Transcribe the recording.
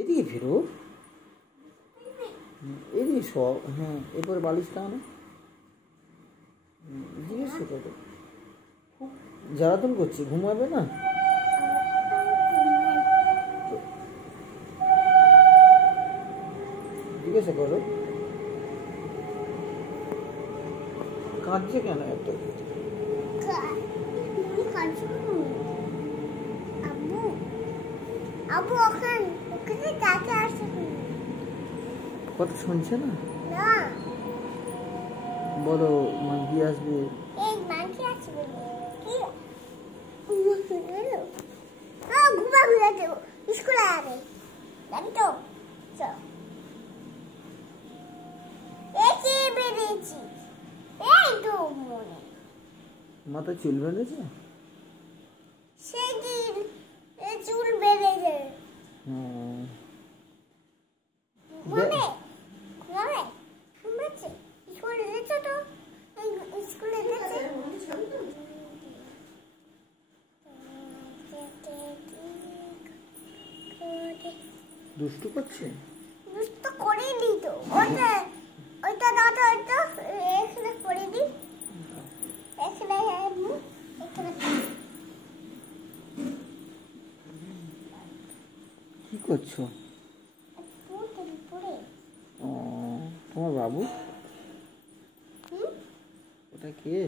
এদিকে ফেরো, এদিকে সব। হ্যাঁ, এরপরে বালিশ দাও না, জিজ্ঞেস করো। খুব জ্বালাতন করছে, ঘুমাবে না? জিজ্ঞাসা করো, কাঁদছে কেন এত? কথা শুনছে না? বলো মাঝি আসবে। মাথা চুল বেঁধেছে, চুল বেঁধেছে। দুষ্টু করছে, দুষ্টু করে নি তো, ওইটা দাদা, ওইটা এখানে করে দি, এখানে এখানে। কি করছো? ও, তোমার বাবু? ওটা কে?